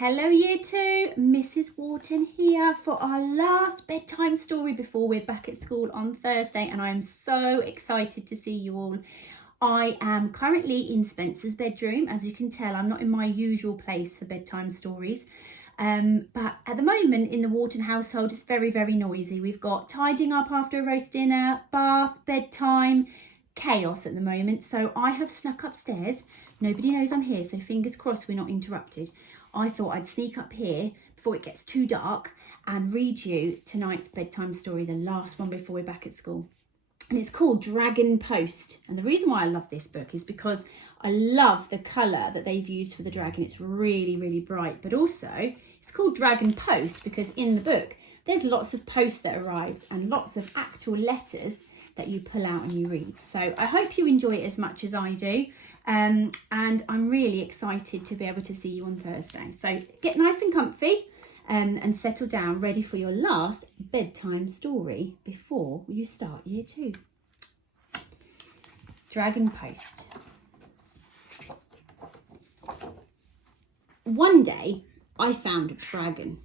Hello Year 2, Mrs Wharton here for our last bedtime story before we're back at school on Thursday, and I'm so excited to see you all. I am currently in Spencer's bedroom. As you can tell, I'm not in my usual place for bedtime stories. But at the moment in the Wharton household, it's very, very noisy. We've got tidying up after a roast dinner, bath, bedtime, chaos at the moment. So I have snuck upstairs. Nobody knows I'm here, so fingers crossed we're not interrupted. I thought I'd sneak up here before it gets too dark and read you tonight's bedtime story, the last one before we're back at school. And it's called Dragon Post. And the reason why I love this book is because I love the colour that they've used for the dragon. It's really, really bright. But also, it's called Dragon Post because in the book, there's lots of post that arrives and lots of actual letters that you pull out and you read. So I hope you enjoy it as much as I do. And I'm really excited to be able to see you on Thursday. So get nice and comfy and settle down, ready for your last bedtime story before you start Year 2. Dragon Post. One day, I found a dragon.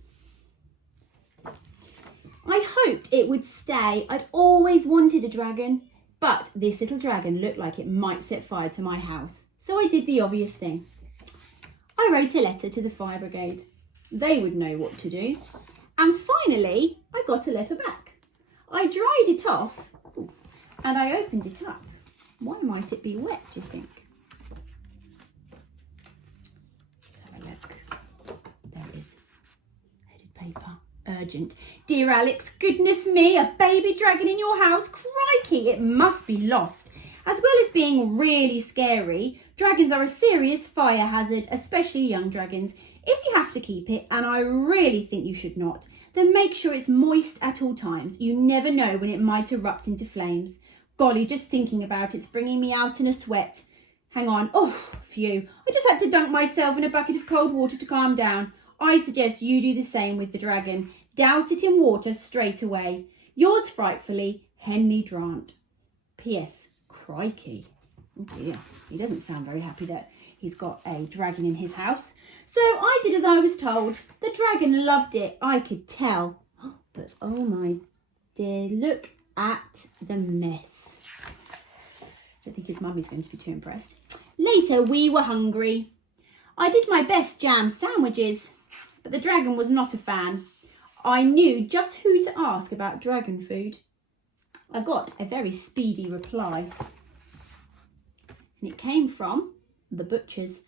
I hoped it would stay. I'd always wanted a dragon. But this little dragon looked like it might set fire to my house, so I did the obvious thing. I wrote a letter to the fire brigade. They would know what to do. And finally, I got a letter back. I dried it off and I opened it up. Why might it be wet, do you think? Let's have a look. There it is. Headed paper. Urgent. Dear Alex, goodness me, a baby dragon in your house? Crikey, it must be lost. As well as being really scary, dragons are a serious fire hazard, especially young dragons. If you have to keep it, and I really think you should not, then make sure it's moist at all times. You never know when it might erupt into flames. Golly, just thinking about it's bringing me out in a sweat. Hang on. Oh, phew. I just had to dunk myself in a bucket of cold water to calm down. I suggest you do the same with the dragon. Douse it in water straight away. Yours frightfully, Henry Drant. P.S. Crikey. Oh dear, he doesn't sound very happy that he's got a dragon in his house. So I did as I was told. The dragon loved it, I could tell. But oh my dear, look at the mess. I don't think his mummy's going to be too impressed. Later, we were hungry. I did my best jam sandwiches, but the dragon was not a fan. I knew just who to ask about dragon food. I got a very speedy reply. And it came from the butcher's.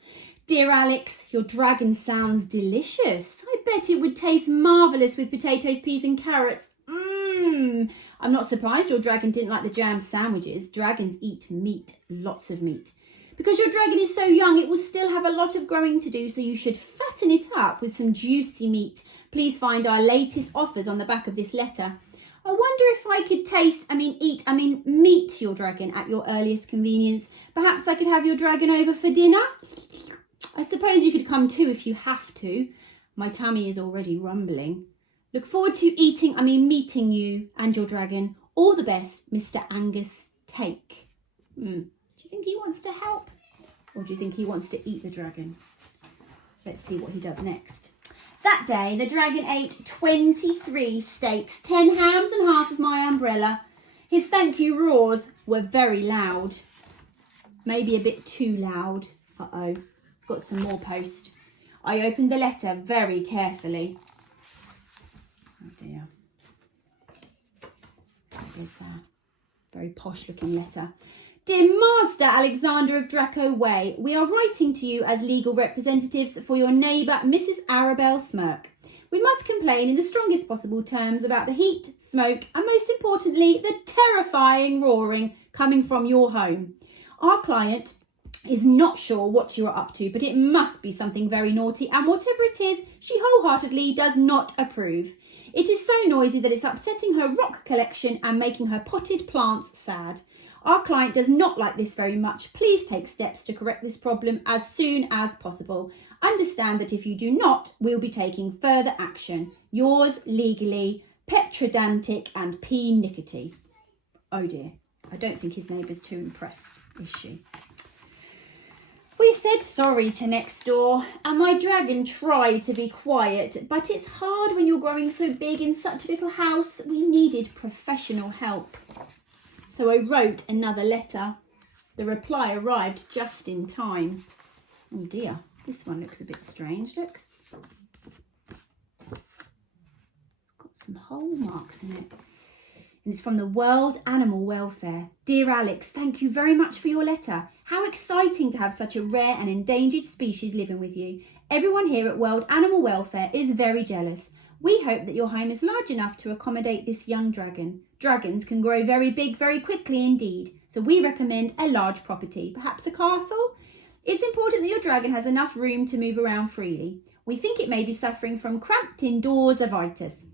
Dear Alex, your dragon sounds delicious. I bet it would taste marvellous with potatoes, peas and carrots. I'm not surprised your dragon didn't like the jam sandwiches. Dragons eat meat, lots of meat. Because your dragon is so young, it will still have a lot of growing to do, so you should fatten it up with some juicy meat. Please find our latest offers on the back of this letter. I wonder if I could meet your dragon at your earliest convenience. Perhaps I could have your dragon over for dinner? I suppose you could come too if you have to. My tummy is already rumbling. Look forward to meeting you and your dragon. All the best, Mr. Angus Take. Do you think he wants to help? Or do you think he wants to eat the dragon? Let's see what he does next. That day, the dragon ate 23 steaks, 10 hams and half of my umbrella. His thank you roars were very loud. Maybe a bit too loud. Uh-oh, it's got some more post. I opened the letter very carefully. Oh dear. What is that? Very posh looking letter. Dear Master Alexander of Draco Way, we are writing to you as legal representatives for your neighbour, Mrs Arabelle Smirk. We must complain in the strongest possible terms about the heat, smoke, and most importantly, the terrifying roaring coming from your home. Our client is not sure what you are up to, but it must be something very naughty, and whatever it is, she wholeheartedly does not approve. It is so noisy that it's upsetting her rock collection and making her potted plants sad. Our client does not like this very much. Please take steps to correct this problem as soon as possible. Understand that if you do not, we'll be taking further action. Yours legally, Petrodantic and P. Nickety. Oh dear, I don't think his neighbour's too impressed, is she? We said sorry to next door and my dragon tried to be quiet, but it's hard when you're growing so big in such a little house. We needed professional help. So I wrote another letter. The reply arrived just in time. Oh dear, this one looks a bit strange, look. It's got some hole marks in it. And it's from the World Animal Welfare. Dear Alex, thank you very much for your letter. How exciting to have such a rare and endangered species living with you. Everyone here at World Animal Welfare is very jealous. We hope that your home is large enough to accommodate this young dragon. Dragons can grow very big very quickly indeed, so we recommend a large property, perhaps a castle. It's important that your dragon has enough room to move around freely. We think it may be suffering from cramped indoors-itis,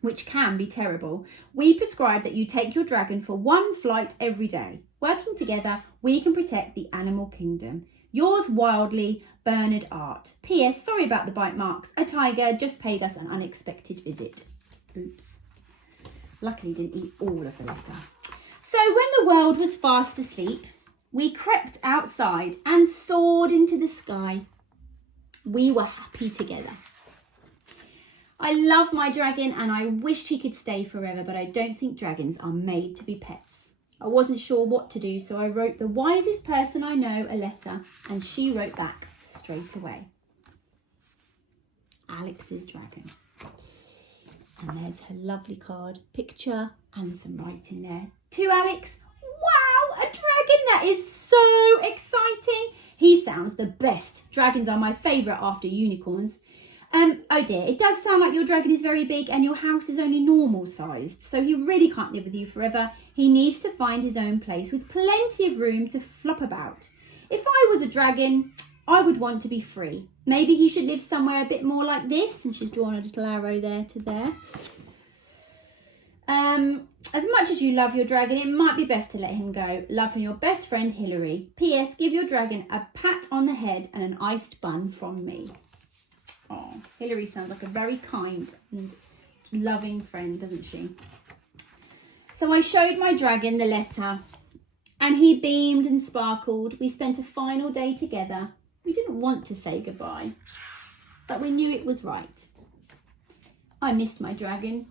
which can be terrible. We prescribe that you take your dragon for one flight every day. Working together, we can protect the animal kingdom. Yours wildly, Bernard Art. P.S. Sorry about the bite marks. A tiger just paid us an unexpected visit. Oops. Luckily didn't eat all of the letter. So when the world was fast asleep, we crept outside and soared into the sky. We were happy together. I love my dragon and I wished he could stay forever, but I don't think dragons are made to be pets. I wasn't sure what to do, so I wrote the wisest person I know a letter, and she wrote back straight away. Alex's dragon. And there's her lovely card, picture and some writing there. To Alex, wow, a dragon, that is so exciting. He sounds the best. Dragons are my favourite after unicorns. Oh dear, it does sound like your dragon is very big and your house is only normal sized, so he really can't live with you forever. He needs to find his own place with plenty of room to flop about. If I was a dragon, I would want to be free. Maybe he should live somewhere a bit more like this, and she's drawn a little arrow there to there. As much as you love your dragon, it might be best to let him go. Love from your best friend, Hilary. P.S. Give your dragon a pat on the head and an iced bun from me. Oh, Hilary sounds like a very kind and loving friend, doesn't she? So I showed my dragon the letter and he beamed and sparkled. We spent a final day together. We didn't want to say goodbye, but we knew it was right. I missed my dragon.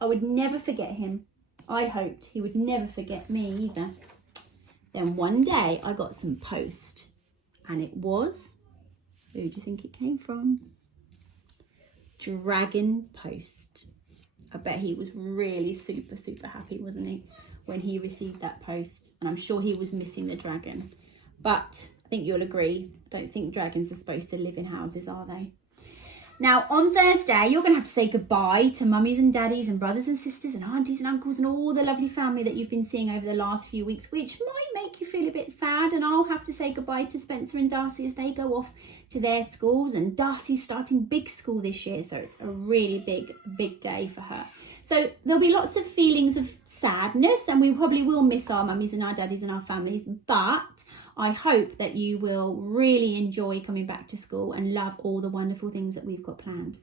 I would never forget him. I hoped he would never forget me either. Then one day I got some post and it was, who do you think it came from? Dragon post. I bet he was really super happy, wasn't he, when he received that post? And I'm sure he was missing the dragon. But I think you'll agree, I don't think dragons are supposed to live in houses, are they? Now, on Thursday, you're going to have to say goodbye to mummies and daddies and brothers and sisters and aunties and uncles and all the lovely family that you've been seeing over the last few weeks, which might make you feel a bit sad. And I'll have to say goodbye to Spencer and Darcy as they go off to their schools. And Darcy's starting big school this year, so it's a really big day for her. So there'll be lots of feelings of sadness, and we probably will miss our mummies and our daddies and our families, but I hope that you will really enjoy coming back to school and love all the wonderful things that we've got planned.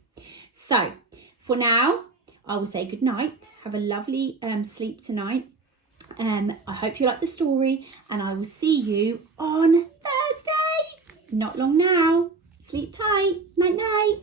So for now, I will say good night. Have a lovely sleep tonight. I hope you like the story, and I will see you on Thursday. Not long now. Sleep tight. Night night.